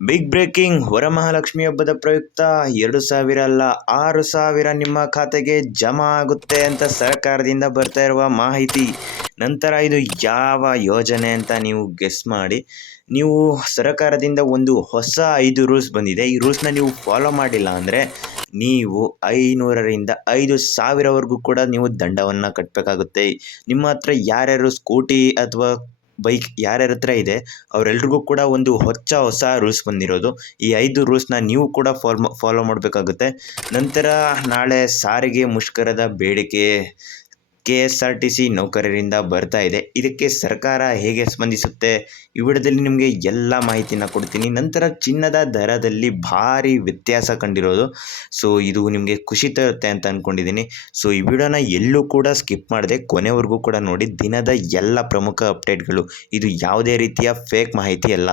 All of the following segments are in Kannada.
ಬಿಗ್ ಬ್ರೇಕಿಂಗ್ ವರಮಹಾಲಕ್ಷ್ಮಿ ಹಬ್ಬದ ಪ್ರಯುಕ್ತ ಎರಡು ಸಾವಿರ ಅಲ್ಲ, ಆರು ಸಾವಿರ ನಿಮ್ಮ ಖಾತೆಗೆ ಜಮಾ ಆಗುತ್ತೆ ಅಂತ ಸರ್ಕಾರದಿಂದ ಬರ್ತಾ ಇರುವ ಮಾಹಿತಿ. ನಂತರ ಇದು ಯಾವ ಯೋಜನೆ ಅಂತ ನೀವು ಗೆಸ್ ಮಾಡಿ. ನೀವು ಸರ್ಕಾರದಿಂದ ಒಂದು ಹೊಸ ಐದು ರೂಲ್ಸ್ ಬಂದಿದೆ. ಈ ರೂಲ್ಸ್ನ ನೀವು ಫಾಲೋ ಮಾಡಿಲ್ಲ ಅಂದರೆ ನೀವು ಐನೂರರಿಂದ ಐದು ಸಾವಿರವರೆಗೂ ಕೂಡ ನೀವು ದಂಡವನ್ನು ಕಟ್ಟಬೇಕಾಗುತ್ತೆ ನಿಮ್ಮ ಹತ್ರ ಯಾರ್ಯಾರು ಸ್ಕೂಟಿ ಅಥವಾ ಬೈಕ್ ಯಾರ್ಯಾರ ಹತ್ರ ಇದೆ, ಅವರೆಲ್ರಿಗೂ ಕೂಡ ಒಂದು ಹೊಚ್ಚ ಹೊಸ ರೂಲ್ಸ್ ಬಂದಿರೋದು. ಈ ಐದು ರೂಲ್ಸ್ನ ನೀವು ಕೂಡ ಫಾಲೋ ಫಾಲೋ ಮಾಡಬೇಕಾಗುತ್ತೆ. ನಂತರ ನಾಳೆ ಸಾರಿಗೆ ಮುಷ್ಕರದ ಬೇಡಿಕೆ K S R T C ನೌಕರರಿಂದ ಬರ್ತಾ ಇದೆ. ಇದಕ್ಕೆ ಸರ್ಕಾರ ಹೇಗೆ ಸ್ಪಂದಿಸುತ್ತೆ? ಈ ವಿಡಿಯೋದಲ್ಲಿ ನಿಮಗೆ ಎಲ್ಲ ಮಾಹಿತಿನ ಕೊಡ್ತೀನಿ. ನಂತರ ಚಿನ್ನದ ದರದಲ್ಲಿ ಭಾರಿ ವ್ಯತ್ಯಾಸ ಕಂಡಿರೋದು. ಸೊ ಇದು ನಿಮಗೆ ಖುಷಿ ತರುತ್ತೆ ಅಂತ ಅಂದ್ಕೊಂಡಿದ್ದೀನಿ ಸೊ ಈ ವಿಡಿಯೋನ ಎಲ್ಲೂ ಕೂಡ ಸ್ಕಿಪ್ ಮಾಡದೆ ಕೊನೆವರೆಗೂ ಕೂಡ ನೋಡಿ ದಿನದ ಎಲ್ಲ ಪ್ರಮುಖ ಅಪ್ಡೇಟ್ಗಳು. ಇದು ಯಾವುದೇ ರೀತಿಯ ಫೇಕ್ ಮಾಹಿತಿ ಅಲ್ಲ.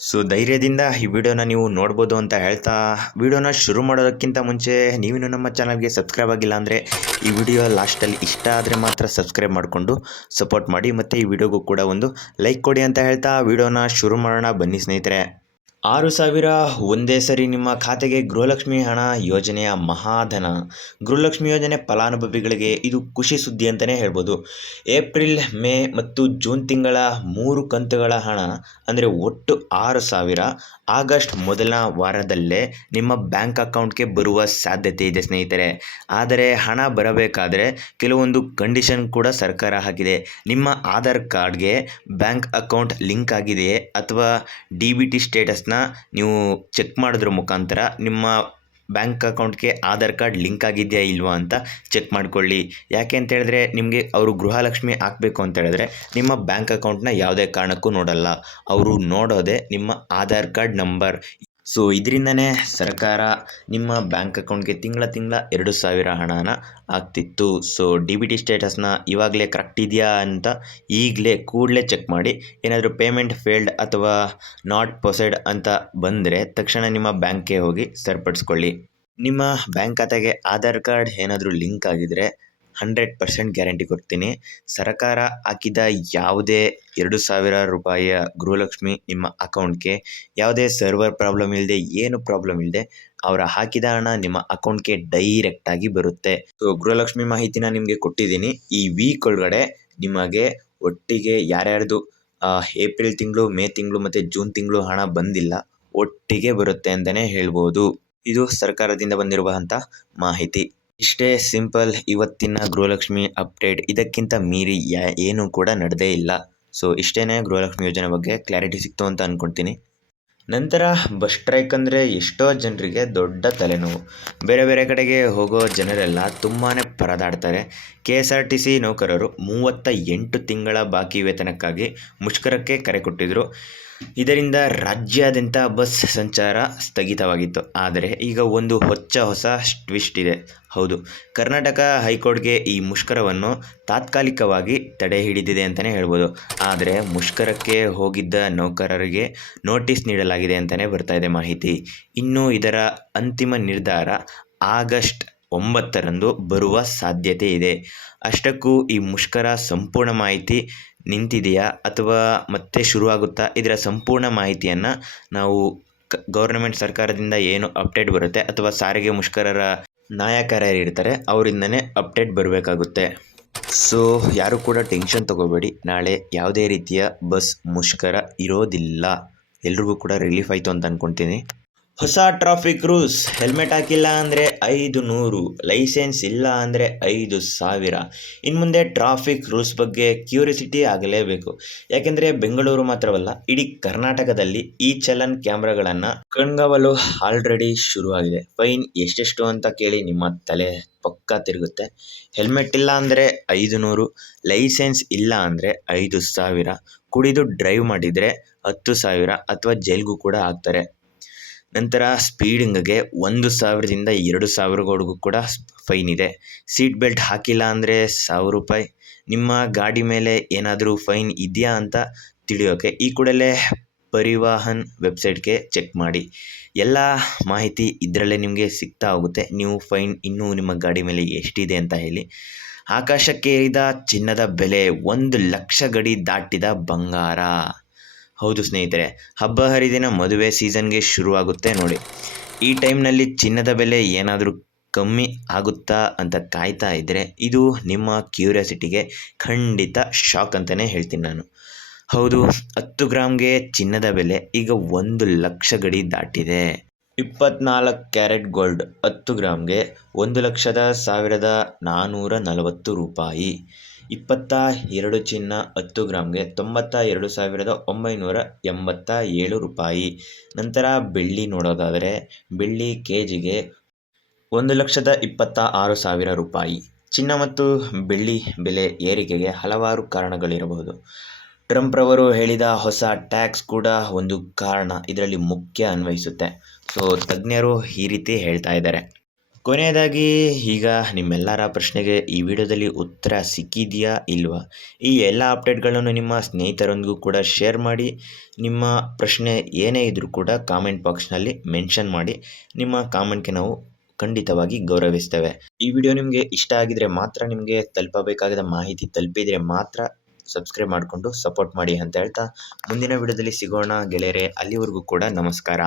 ಸೊ ಧೈರ್ಯದಿಂದ ಈ ವಿಡಿಯೋನ ನೀವು ನೋಡ್ಬೋದು ಅಂತ ಹೇಳ್ತಾ ವಿಡಿಯೋನ ಶುರು ಮಾಡೋದಕ್ಕಿಂತ ಮುಂಚೆ ನೀವಿನ್ನು ನಮ್ಮ ಚಾನಲ್ಗೆ ಸಬ್ಸ್ಕ್ರೈಬ್ ಆಗಿಲ್ಲ ಅಂದರೆ ಈ ವಿಡಿಯೋ ಲಾಸ್ಟಲ್ಲಿ ಇಷ್ಟ ಆದರೆ ಮಾತ್ರ ಸಬ್ಸ್ಕ್ರೈಬ್ ಮಾಡಿಕೊಂಡು ಸಪೋರ್ಟ್ ಮಾಡಿ ಮತ್ತು ಈ ವಿಡಿಯೋಗೂ ಕೂಡ ಒಂದು ಲೈಕ್ ಕೊಡಿ ಅಂತ ಹೇಳ್ತಾ ವಿಡಿಯೋನ ಶುರು ಮಾಡೋಣ ಬನ್ನಿ ಸ್ನೇಹಿತರೆ. ಆರು ಸಾವಿರ ಒಂದೇ ಸರಿ ನಿಮ್ಮ ಖಾತೆಗೆ ಗೃಹಲಕ್ಷ್ಮಿ ಹಣ ಯೋಜನೆಯ ಮಹಾಧನ. ಗೃಹಲಕ್ಷ್ಮಿ ಯೋಜನೆ ಫಲಾನುಭವಿಗಳಿಗೆ ಇದು ಖುಷಿ ಸುದ್ದಿ ಅಂತಲೇ ಹೇಳ್ಬೋದು. ಏಪ್ರಿಲ್, ಮೇ ಮತ್ತು ಜೂನ್ ತಿಂಗಳ ಮೂರು ಕಂತುಗಳ ಹಣ, ಅಂದರೆ ಒಟ್ಟು ಆರು ಸಾವಿರ. ಆಗಸ್ಟ್ ಮೊದಲ ವಾರದಲ್ಲೇ ನಿಮ್ಮ ಬ್ಯಾಂಕ್ ಅಕೌಂಟ್ಗೆ ಬರುವ ಸಾಧ್ಯತೆ ಇದೆ ಸ್ನೇಹಿತರೆ. ಆದರೆ ಹಣ ಬರಬೇಕಾದರೆ ಕೆಲವೊಂದು ಕಂಡೀಷನ್ ಕೂಡ ಸರ್ಕಾರ ಹಾಕಿದೆ. ನಿಮ್ಮ ಆಧಾರ್ ಕಾರ್ಡ್ಗೆ ಬ್ಯಾಂಕ್ ಅಕೌಂಟ್ ಲಿಂಕ್ ಆಗಿದೆಯೇ ಅಥವಾ ಡಿ ಬಿ ಟಿ ಸ್ಟೇಟಸ್ನ ನೀವು ಚೆಕ್ ಮಾಡಿದ್ರ ಮುಖಾಂತರ ನಿಮ್ಮ ಬ್ಯಾಂಕ್ ಅಕೌಂಟ್ಗೆ ಆಧಾರ್ ಕಾರ್ಡ್ ಲಿಂಕ್ ಆಗಿದೆಯಾ ಇಲ್ವಾ ಅಂತ ಚೆಕ್ ಮಾಡ್ಕೊಳ್ಳಿ. ಯಾಕೆ ಅಂತ ಹೇಳಿದ್ರೆ ನಿಮಗೆ ಅವರು ಗೃಹಲಕ್ಷ್ಮಿ ಹಾಕಬೇಕು ಅಂತ ಹೇಳಿದ್ರೆ ನಿಮ್ಮ ಬ್ಯಾಂಕ್ ಅಕೌಂಟ್ನ ಯಾವುದೇ ಕಾರಣಕ್ಕೂ ನೋಡಲ್ಲ. ಅವರು ನೋಡೋದೇ ನಿಮ್ಮ ಆಧಾರ್ ಕಾರ್ಡ್ ನಂಬರ್. ಸೊ ಇದರಿಂದನೇ ಸರ್ಕಾರ ನಿಮ್ಮ ಬ್ಯಾಂಕ್ ಅಕೌಂಟ್ಗೆ ತಿಂಗಳ ತಿಂಗಳ ಎರಡು ಸಾವಿರ ಹಣನ ಆಗ್ತಿತ್ತು ಸೊ ಡಿ ಬಿ ಟಿ ಸ್ಟೇಟಸ್ನ ಇವಾಗಲೇ ಕರೆಕ್ಟ್ ಇದೆಯಾ ಅಂತ ಈಗಲೇ ಕೂಡಲೇ ಚೆಕ್ ಮಾಡಿ. ಏನಾದರೂ ಪೇಮೆಂಟ್ ಫೇಲ್ಡ್ ಅಥವಾ ನಾಟ್ ಪೊಸೆಡ್ ಅಂತ ಬಂದರೆ ತಕ್ಷಣ ನಿಮ್ಮ ಬ್ಯಾಂಕ್ಗೆ ಹೋಗಿ ಸರಿಪಡಿಸ್ಕೊಳ್ಳಿ. ನಿಮ್ಮ ಬ್ಯಾಂಕ್ ಖಾತೆಗೆ ಆಧಾರ್ ಕಾರ್ಡ್ ಏನಾದರೂ ಲಿಂಕ್ ಆಗಿದರೆ ಹಂಡ್ರೆಡ್ ಪರ್ಸೆಂಟ್ ಗ್ಯಾರಂಟಿ ಕೊಡ್ತೀನಿ. ಸರ್ಕಾರ ಹಾಕಿದ ಯಾವುದೇ ಎರಡು ಸಾವಿರ ರೂಪಾಯಿಯ ಗೃಹಲಕ್ಷ್ಮಿ ನಿಮ್ಮ ಅಕೌಂಟ್ಗೆ, ಯಾವುದೇ ಸರ್ವರ್ ಪ್ರಾಬ್ಲಮ್ ಇಲ್ಲದೆ ಏನು ಪ್ರಾಬ್ಲಮ್ ಇಲ್ಲದೆ ಅವರ ಹಾಕಿದ ಹಣ ನಿಮ್ಮ ಅಕೌಂಟ್ಗೆ ಡೈರೆಕ್ಟಾಗಿ ಬರುತ್ತೆ. ಸೊ ಗೃಹಲಕ್ಷ್ಮಿ ಮಾಹಿತಿನ ನಿಮಗೆ ಕೊಟ್ಟಿದ್ದೀನಿ. ಈ ವೀಕ್ ಒಳಗಡೆ ನಿಮಗೆ ಒಟ್ಟಿಗೆ ಯಾರ್ಯಾರ್ದು ಏಪ್ರಿಲ್ ತಿಂಗಳು, ಮೇ ತಿಂಗಳು ಮತ್ತು ಜೂನ್ ತಿಂಗಳು ಹಣ ಬಂದಿಲ್ಲ, ಒಟ್ಟಿಗೆ ಬರುತ್ತೆ ಅಂತಲೇ ಹೇಳ್ಬೋದು. ಇದು ಸರ್ಕಾರದಿಂದ ಬಂದಿರುವಂಥ ಮಾಹಿತಿ. ಇಷ್ಟೇ ಸಿಂಪಲ್ ಇವತ್ತಿನ ಗೃಹಲಕ್ಷ್ಮಿ ಅಪ್ಡೇಟ್. ಇದಕ್ಕಿಂತ ಮೀರಿ ಯಾ, ಏನೂ ಕೂಡ ನಡೆದೇ ಇಲ್ಲ. ಸೊ ಇಷ್ಟೇ ಗೃಹಲಕ್ಷ್ಮಿ ಯೋಜನೆ ಬಗ್ಗೆ ಕ್ಲಾರಿಟಿ ಸಿಕ್ತು ಅಂತ ಅಂದ್ಕೊಳ್ತೀನಿ ನಂತರ ಬಸ್ ಸ್ಟ್ರೈಕ್ ಅಂದರೆ ಎಷ್ಟೋ ಜನರಿಗೆ ದೊಡ್ಡ ತಲೆನೋವು. ಬೇರೆ ಬೇರೆ ಕಡೆಗೆ ಹೋಗೋ ಜನರೆಲ್ಲ ತುಂಬಾ ಪರದಾಡ್ತಾರೆ. K S R T C ನೌಕರರು ಮೂವತ್ತ ಎಂಟು ತಿಂಗಳ ಬಾಕಿ ವೇತನಕ್ಕಾಗಿ ಮುಷ್ಕರಕ್ಕೆ ಕರೆ ಕೊಟ್ಟಿದ್ದರು ಇದರಿಂದ ರಾಜ್ಯಾದ್ಯಂತ ಬಸ್ ಸಂಚಾರ ಸ್ಥಗಿತವಾಗಿತ್ತು. ಆದರೆ ಈಗ ಒಂದು ಹೊಚ್ಚ ಹೊಸ ಟ್ವಿಸ್ಟ್ ಇದೆ. ಹೌದು, ಕರ್ನಾಟಕ ಹೈಕೋರ್ಟ್ಗೆ ಈ ಮುಷ್ಕರವನ್ನು ತಾತ್ಕಾಲಿಕವಾಗಿ ತಡೆ ಹಿಡಿದಿದೆ ಅಂತಲೇ ಹೇಳ್ಬೋದು. ಆದರೆ ಮುಷ್ಕರಕ್ಕೆ ಹೋಗಿದ್ದ ನೌಕರರಿಗೆ ನೋಟಿಸ್ ನೀಡಲಾಗಿದೆ ಅಂತಲೇ ಬರ್ತಾ ಇದೆ ಮಾಹಿತಿ. ಇನ್ನು ಇದರ ಅಂತಿಮ ನಿರ್ಧಾರ ಆಗಸ್ಟ್ ಒಂಬತ್ತರಂದು ಬರುವ ಸಾಧ್ಯತೆ ಇದೆ. ಅಷ್ಟಕ್ಕೂ ಈ ಮುಷ್ಕರ ಸಂಪೂರ್ಣ ಮಾಹಿತಿ ನಿಂತಿದೆಯಾ ಅಥವಾ ಮತ್ತೆ ಶುರುವಾಗುತ್ತಾ? ಇದರ ಸಂಪೂರ್ಣ ಮಾಹಿತಿಯನ್ನು ನಾವು ಕ, ಗೌರ್ನಮೆಂಟ್ ಸರ್ಕಾರದಿಂದ ಏನು ಅಪ್ಡೇಟ್ ಬರುತ್ತೆ ಅಥವಾ ಸಾರಿಗೆ ಮುಷ್ಕರರ ನಾಯಕರು ಇರ್ತಾರೆ ಅವರಿಂದನೇ ಅಪ್ಡೇಟ್ ಬರಬೇಕಾಗುತ್ತೆ. ಸೊ, ಯಾರು ಕೂಡ ಟೆನ್ಷನ್ ತೊಗೋಬೇಡಿ. ನಾಳೆ ಯಾವುದೇ ರೀತಿಯ ಬಸ್ ಮುಷ್ಕರ ಇರೋದಿಲ್ಲ. ಎಲ್ರಿಗೂ ಕೂಡ ರಿಲೀಫ್ ಆಯಿತು ಅಂತ ಅಂದ್ಕೊಳ್ತೀನಿ ಹೊಸ ಟ್ರಾಫಿಕ್ ರೂಲ್ಸ್. ಹೆಲ್ಮೆಟ್ ಹಾಕಿಲ್ಲ ಅಂದರೆ ಐದು ನೂರು, ಲೈಸೆನ್ಸ್ ಇಲ್ಲ ಅಂದರೆ ಐದು ಸಾವಿರ. ಇನ್ನು ಮುಂದೆ ಟ್ರಾಫಿಕ್ ರೂಲ್ಸ್ ಬಗ್ಗೆ ಕ್ಯೂರಿಯಾಸಿಟಿ ಆಗಲೇಬೇಕು. ಯಾಕೆಂದರೆ ಬೆಂಗಳೂರು ಮಾತ್ರವಲ್ಲ, ಇಡೀ ಕರ್ನಾಟಕದಲ್ಲಿ ಈ ಚಲನ್ ಕ್ಯಾಮ್ರಾಗಳನ್ನು ಕಣ್ಗಾವಲು ಆಲ್ರೆಡಿ ಶುರುವಾಗಿದೆ. ಫೈನ್ ಎಷ್ಟೆಷ್ಟು ಅಂತ ಕೇಳಿ ನಿಮ್ಮ ತಲೆ ಪಕ್ಕ ತಿರುಗುತ್ತೆ. ಹೆಲ್ಮೆಟ್ ಇಲ್ಲ ಅಂದರೆ ಐದು ನೂರು, ಲೈಸೆನ್ಸ್ ಇಲ್ಲ ಅಂದರೆ ಐದು ಸಾವಿರ. ಕುಡಿದು ಡ್ರೈವ್ ಮಾಡಿದರೆ ಹತ್ತು ಸಾವಿರ ಅಥವಾ ಜೈಲ್ಗೂ ಕೂಡ ಹಾಕ್ತಾರೆ ನಂತರ ಸ್ಪೀಡಿಂಗ್ಗೆ ಒಂದು ಸಾವಿರದಿಂದ ಎರಡು ಸಾವಿರವರೆಗೂ ಕೂಡ ಫೈನ್ ಇದೆ. ಸೀಟ್ ಬೆಲ್ಟ್ ಹಾಕಿಲ್ಲ ಅಂದರೆ ಸಾವಿರ ರೂಪಾಯಿ. ನಿಮ್ಮ ಗಾಡಿ ಮೇಲೆ ಏನಾದರೂ ಫೈನ್ ಇದೆಯಾ ಅಂತ ತಿಳಿಯೋಕ್ಕೆ ಈ ಕೂಡಲೇ ಪರಿವಾಹನ್ ವೆಬ್ಸೈಟ್ಗೆ ಚೆಕ್ ಮಾಡಿ. ಎಲ್ಲ ಮಾಹಿತಿ ಇದರಲ್ಲೇ ನಿಮಗೆ ಸಿಗ್ತಾ ಹೋಗುತ್ತೆ. ನೀವು ಫೈನ್ ಇನ್ನೂ ನಿಮ್ಮ ಗಾಡಿ ಮೇಲೆ ಎಷ್ಟಿದೆ ಅಂತ ಹೇಳಿ. ಆಕಾಶಕ್ಕೇರಿದ ಚಿನ್ನದ ಬೆಲೆ ಒಂದು ಲಕ್ಷ ಗಡಿ ದಾಟಿದ ಬಂಗಾರ. ಹೌದು ಸ್ನೇಹಿತರೆ, ಹಬ್ಬ ಹರಿದಿನ ಮದುವೆ ಸೀಸನ್ಗೆ ಶುರುವಾಗುತ್ತೆ ನೋಡಿ. ಈ ಟೈಮ್ನಲ್ಲಿ ಚಿನ್ನದ ಬೆಲೆ ಏನಾದರೂ ಕಮ್ಮಿ ಆಗುತ್ತಾ ಅಂತ ಕಾಯ್ತಾ ಇದ್ದರೆ ಇದು ನಿಮ್ಮ ಕ್ಯೂರಿಯಾಸಿಟಿಗೆ ಖಂಡಿತ ಶಾಕ್ ಅಂತಲೇ ಹೇಳ್ತೀನಿ ನಾನು. ಹೌದು, ಹತ್ತು ಗ್ರಾಮ್ಗೆ ಚಿನ್ನದ ಬೆಲೆ ಈಗ ಒಂದು ಲಕ್ಷ ಗಡಿ ದಾಟಿದೆ. ಇಪ್ಪತ್ನಾಲ್ಕು ಕ್ಯಾರೆಟ್ ಗೋಲ್ಡ್ ಹತ್ತು ಗ್ರಾಮ್ಗೆ ಒಂದು ಲಕ್ಷದ ಸಾವಿರದ ನಾನ್ನೂರ ನಲವತ್ತು ರೂಪಾಯಿ. ಇಪ್ಪತ್ತ ಎರಡು ಚಿನ್ನ ಹತ್ತು ಗ್ರಾಮ್ಗೆ ತೊಂಬತ್ತ ಎರಡು ಸಾವಿರದ ಒಂಬೈನೂರ ಎಂಬತ್ತ ಏಳು ರೂಪಾಯಿ. ನಂತರ ಬೆಳ್ಳಿ ನೋಡೋದಾದರೆ ಬೆಳ್ಳಿ ಕೆ ಜಿಗೆ ಒಂದು ಲಕ್ಷದ ಇಪ್ಪತ್ತ ಆರು ಸಾವಿರ ರೂಪಾಯಿ. ಚಿನ್ನ ಮತ್ತು ಬೆಳ್ಳಿ ಬೆಲೆ ಏರಿಕೆಗೆ ಹಲವಾರು ಕಾರಣಗಳಿರಬಹುದು. ಟ್ರಂಪ್ರವರು ಹೇಳಿದ ಹೊಸ ಟ್ಯಾಕ್ಸ್ ಕೂಡ ಒಂದು ಕಾರಣ ಇದರಲ್ಲಿ ಮುಖ್ಯ ಅನ್ವಯಿಸುತ್ತೆ. ಸೊ, ತಜ್ಞರು ಈ ರೀತಿ ಹೇಳ್ತಾ ಇದ್ದಾರೆ. ಕೊನೆಯದಾಗಿ, ಈಗ ನಿಮ್ಮೆಲ್ಲರ ಪ್ರಶ್ನೆಗೆ ಈ ವಿಡಿಯೋದಲ್ಲಿ ಉತ್ತರ ಸಿಕ್ಕಿದೆಯಾ ಇಲ್ವಾ? ಈ ಎಲ್ಲ ಅಪ್ಡೇಟ್ಗಳನ್ನು ನಿಮ್ಮ ಸ್ನೇಹಿತರೊಂದಿಗೂ ಕೂಡ ಶೇರ್ ಮಾಡಿ. ನಿಮ್ಮ ಪ್ರಶ್ನೆ ಏನೇ ಇದ್ದರೂ ಕೂಡ ಕಾಮೆಂಟ್ ಬಾಕ್ಸ್ನಲ್ಲಿ ಮೆನ್ಷನ್ ಮಾಡಿ. ನಿಮ್ಮ ಕಾಮೆಂಟ್ಗೆ ನಾವು ಖಂಡಿತವಾಗಿ ಗೌರವಿಸ್ತೇವೆ. ಈ ವಿಡಿಯೋ ನಿಮಗೆ ಇಷ್ಟ ಆಗಿದರೆ ಮಾತ್ರ ನಿಮಗೆ ತಲುಪಬೇಕಾದ ಮಾಹಿತಿ ತಲುಪಿದರೆ ಮಾತ್ರ ಸಬ್ಸ್ಕ್ರೈಬ್ ಮಾಡಿಕೊಂಡು ಸಪೋರ್ಟ್ ಮಾಡಿ ಅಂತ ಹೇಳ್ತಾ, ಮುಂದಿನ ವಿಡಿಯೋದಲ್ಲಿ ಸಿಗೋಣ ಗೆಳೆಯರೆ. ಅಲ್ಲಿವರೆಗೂ ಕೂಡ ನಮಸ್ಕಾರ.